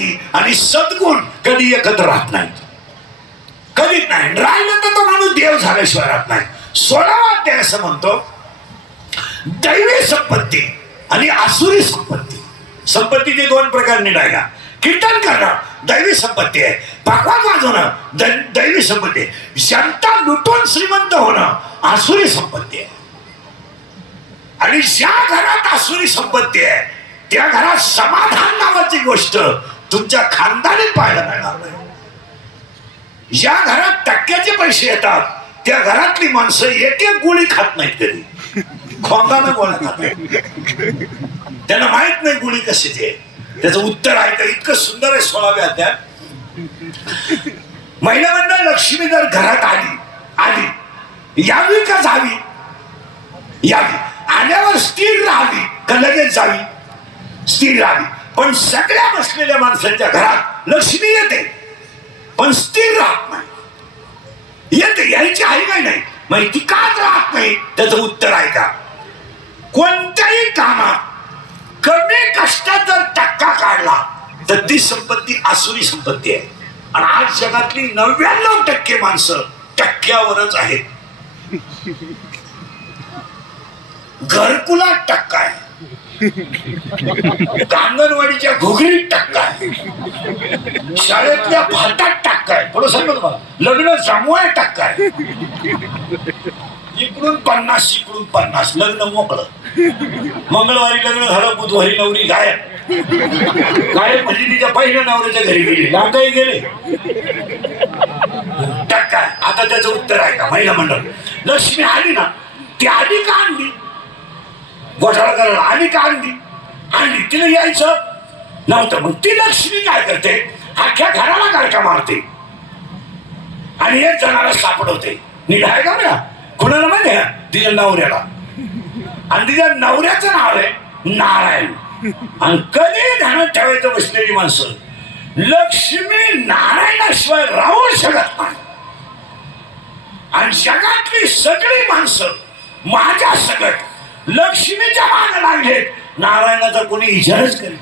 संपत्ती आणि सद्गुण कधी एकत्र राहत नाही, कधीच नाही. राहिलं तर तो माणूस देव झाल्याशिवाय राहत नाही. 16वा अध्याय असं म्हणतो, दैवी संपत्ती आणि आसुरी संपत्ती. संपत्तीचे 2 प्रकार निघायला. कीर्तन करणं दैवी संपत्ती आहे, पकवान वाजवणं दैवी संपत्ती आहे, जनता लुटून श्रीमंत होणं आसुरी संपत्ती आहे. आणि ज्या घरात आसुरी संपत्ती आहे त्या घरात समाधान नावाची गोष्ट तुमच्या खानदानीत पाहायला मिळणार नाही. ज्या घरात टक्क्याचे पैसे येतात त्या घरातली माणसं एक गोळी खात नाहीत, कधी खोंगानं गोळ्या खात नाहीत. त्यांना माहित नाही गोळी कशाची आहे. त्याचं उत्तर आहे का इतकं सुंदर आहे 16व्या अध्यायात. महिला मंडळ लक्ष्मी जर घरात आली यावी का जावी, यावी. आल्यावर स्थिर राहावी का लगेच जावी, स्थिर राहावी. पण सगळ्या बसलेल्या माणसांच्या घरात लक्ष्मी येते पण स्थिर राहत नाही. येते, यायची आहे काय नाही, माहिती काच राहत नाही. त्याचं उत्तर आहे का कोणत्याही कामात कमी कष्टात जर टक्का काढला तर ती संपत्ती आसुरी संपत्ती आहे. आणि आज जगातली 99% माणसं टक्क्यावरच आहेत. घरकुलात टक्का आहे, अंगणवाडीच्या घोगरीत टक्का आहे, शाळेतल्या भातात टक्का आहे, थोडं सांगा तुम्हाला, लग्न जमवाय टक्का आहे. इकडून 50 इकडून 50, लग्न मोकळं. मंगळवारी लग्न झालं, बुधवारी नवरी गायब. गायब म्हणजे तिच्या पहिल्या नवऱ्याच्या घरी गेली, लांबही गेले. टक्का आहे. आता त्याचं उत्तर आहे का महिला मंडळ. लक्ष्मी आली ना, ती आली का आणली, घोटाळा करायला आली का आणली, आणली. तिला यायचं नव्हतं. मग ती लक्ष्मी काय करते, अख्ख्या घराला गारका मारते आणि एक जणाला सापडवते. निघाय का ना कुणाला माहिती आहे, तिच्या नवऱ्याला. आणि तिच्या नवऱ्याचं नाव आहे नारायण. आणि कधी ध्यानात ठेवायचं बसलेली माणसं, लक्ष्मी नारायणाशिवाय राहू शकत नाही. आणि जगातली सगळी माणसं माझ्या सगळं लक्ष्मीच्या मागे लागलेत, नारायणाचा कोणी विचारच करेल.